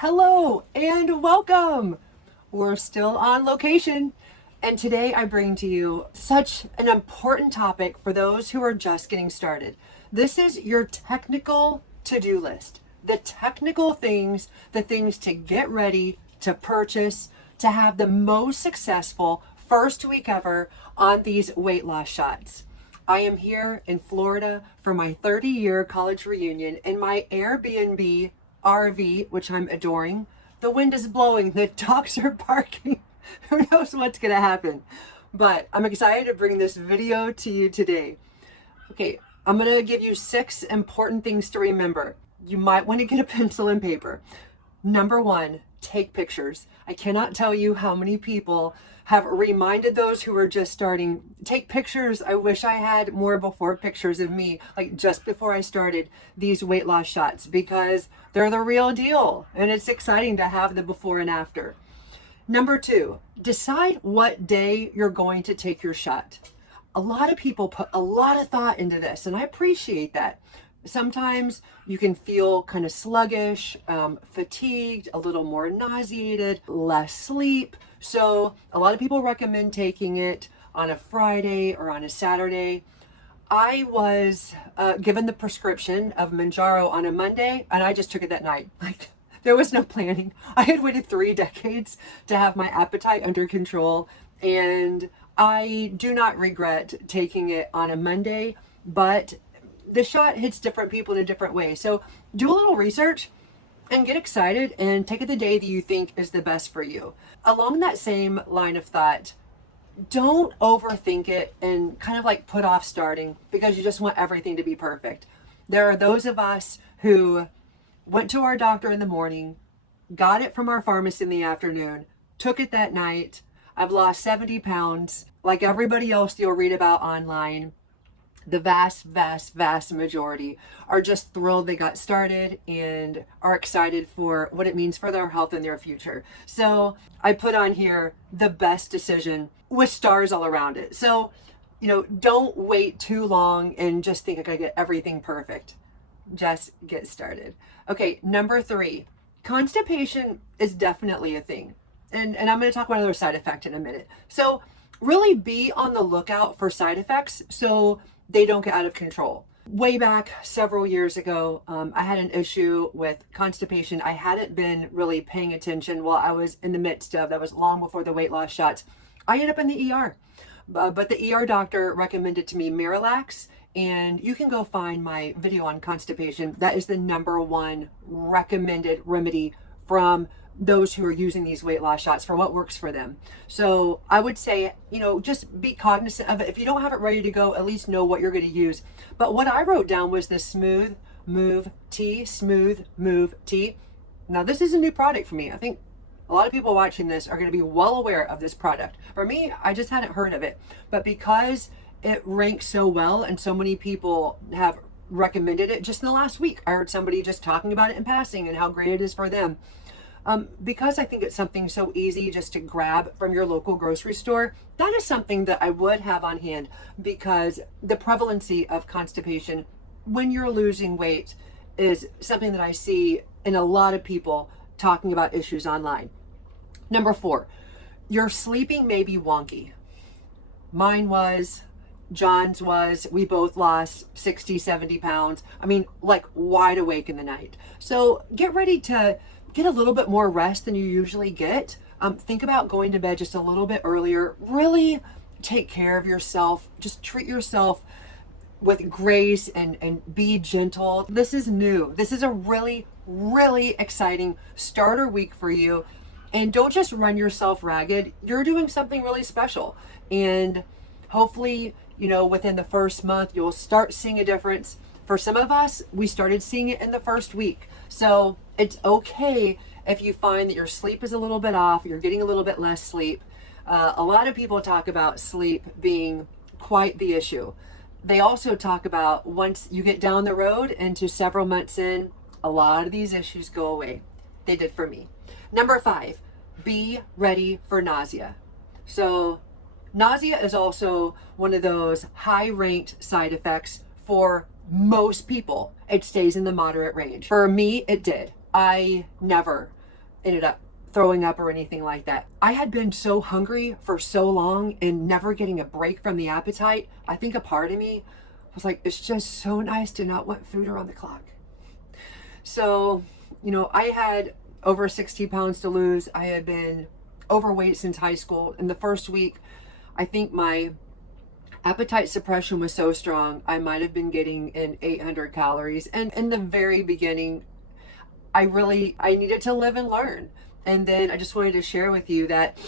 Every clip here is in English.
Hello and welcome. We're still on location, and today I bring to you such an important topic for those who are just getting started. This is your technical to-do list. The technical things, the things to get ready, to purchase, to have the most successful first week ever on these weight loss shots. I am here in Florida for my 30-year college reunion in my Airbnb RV, which I'm adoring. The wind is blowing, the dogs are barking. Who knows what's gonna happen? But I'm excited to bring this video to you today. Okay, I'm gonna give you 6 important things to remember. You might want to get a pencil and paper. Number 1, take pictures. I cannot tell you how many people have reminded those who are just starting, take pictures. I wish I had more before pictures of me, like just before I started these weight loss shots, because they're the real deal and it's exciting to have the before and after. Number 2, decide what day you're going to take your shot. A lot of people put a lot of thought into this, and I appreciate that. Sometimes you can feel kind of sluggish, fatigued, a little more nauseated, less sleep. So a lot of people recommend taking it on a Friday or on a Saturday. I was given the prescription of Mounjaro on a Monday, and I just took it that night. Like, there was no planning. I had waited 3 decades to have my appetite under control, and I do not regret taking it on a Monday, but the shot hits different people in a different way. So do a little research and get excited and take it the day that you think is the best for you. Along that same line of thought, don't overthink it and kind of like put off starting because you just want everything to be perfect. There are those of us who went to our doctor in the morning, got it from our pharmacist in the afternoon, took it that night. I've lost 70 pounds. Like everybody else you'll read about online, the vast majority are just thrilled they got started and are excited for what it means for their health and their future. So I put on here the best decision with stars all around it. So, don't wait too long and just think I gotta get everything perfect. Just get started. Okay, number 3, constipation is definitely a thing. And I'm gonna talk about another side effect in a minute. So really be on the lookout for side effects so they don't get out of control. Way back several years ago, I had an issue with constipation. I hadn't been really paying attention while I was in the midst of, that was long before the weight loss shots. I ended up in the ER, but the ER doctor recommended to me Miralax, and you can go find my video on constipation. That is the number 1 recommended remedy from those who are using these weight loss shots for what works for them. So I would say, just be cognizant of it. If you don't have it ready to go, at least know what you're going to use. But what I wrote down was the Smooth Move Tea, Smooth Move Tea. Now this is a new product for me. I think a lot of people watching this are going to be well aware of this product. For me, I just hadn't heard of it. But because it ranks so well and so many people have recommended it just in the last week, I heard somebody just talking about it in passing and how great it is for them. Because I think it's something so easy just to grab from your local grocery store, that is something that I would have on hand, because the prevalency of constipation when you're losing weight is something that I see in a lot of people talking about issues online. Number 4, your sleeping may be wonky. Mine was, John's was, we both lost 60, 70 pounds. I mean, like wide awake in the night. So get ready to get a little bit more rest than you usually get. Think about going to bed just a little bit earlier. Really take care of yourself. Just treat yourself with grace and be gentle. This is new. This is a really exciting starter week for you. And don't just run yourself ragged. You're doing something really special. And hopefully, within the first month, you'll start seeing a difference. For some of us, we started seeing it in the first week. So it's okay if you find that your sleep is a little bit off, you're getting a little bit less sleep. A lot of people talk about sleep being quite the issue. They also talk about once you get down the road into several months in, a lot of these issues go away. They did for me. Number 5, be ready for nausea. So nausea is also one of those high-ranked side effects for most people. It stays in the moderate range. For me, it did. I never ended up throwing up or anything like that. I had been so hungry for so long and never getting a break from the appetite. I think a part of me was like, it's just so nice to not want food around the clock. So, I had over 60 pounds to lose. I had been overweight since high school. In the first week, I think my appetite suppression was so strong, I might have been getting in 800 calories. And in the very beginning, I needed to live and learn. And then I just wanted to share with you that,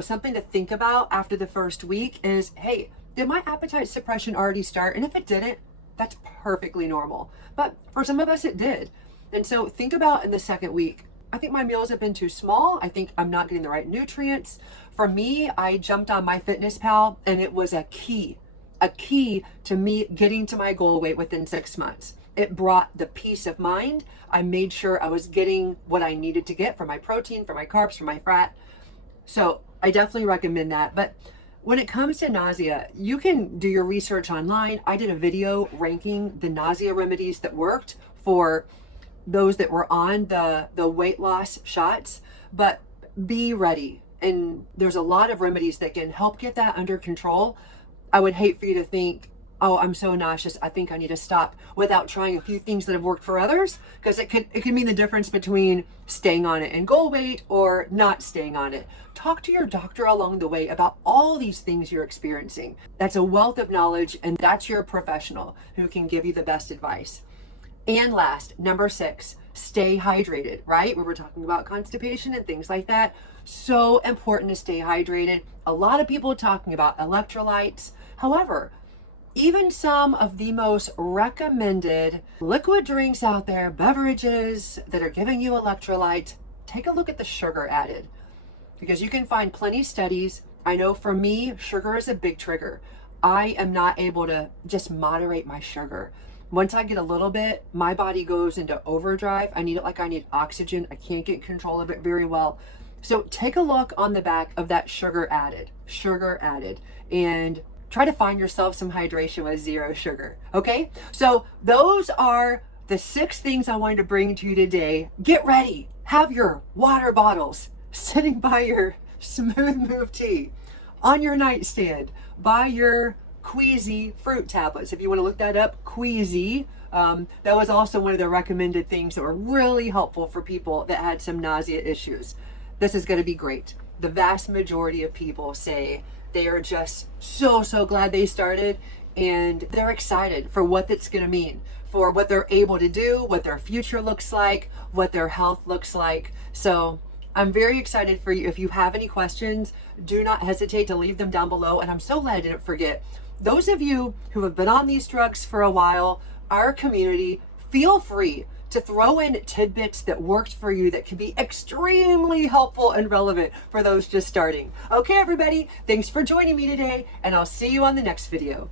something to think about after the first week is, hey, did my appetite suppression already start? And if it didn't, that's perfectly normal. But for some of us, it did. And so think about in the second week, I think my meals have been too small. I think I'm not getting the right nutrients. For me, I jumped on MyFitnessPal, and it was a key to me getting to my goal weight within 6 months. It brought the peace of mind. I made sure I was getting what I needed to get for my protein, for my carbs, for my fat. So I definitely recommend that. But when it comes to nausea, you can do your research online. I did a video ranking the nausea remedies that worked for those that were on the weight loss shots, but be ready. And there's a lot of remedies that can help get that under control. I would hate for you to think, oh, I'm so nauseous, I think I need to stop, without trying a few things that have worked for others, because it could mean the difference between staying on it and goal weight or not staying on it. Talk to your doctor along the way about all these things you're experiencing. That's a wealth of knowledge, and that's your professional who can give you the best advice. And last, number 6, stay hydrated, right? We were talking about constipation and things like that. So important to stay hydrated. A lot of people are talking about electrolytes. However, even some of the most recommended liquid drinks out there, beverages that are giving you electrolytes, take a look at the sugar added, because you can find plenty of studies. I know for me, sugar is a big trigger. I am not able to just moderate my sugar. Once I get a little bit, my body goes into overdrive. I need it like I need oxygen. I can't get control of it very well. So take a look on the back of that sugar added, and try to find yourself some hydration with 0 sugar. Okay? So those are the 6 things I wanted to bring to you today. Get ready. Have your water bottles sitting by your Smooth Move tea, on your nightstand, by your Queasy fruit tablets. If you want to look that up, Queasy. That was also one of the recommended things that were really helpful for people that had some nausea issues. This is going to be great. The vast majority of people say they are just so glad they started, and they're excited for what that's going to mean, for what they're able to do, what their future looks like, what their health looks like. So I'm very excited for you. If you have any questions, do not hesitate to leave them down below. And I'm so glad I didn't forget. Those of you who have been on these drugs for a while, our community, feel free to throw in tidbits that worked for you that can be extremely helpful and relevant for those just starting. Okay, everybody, thanks for joining me today, and I'll see you on the next video.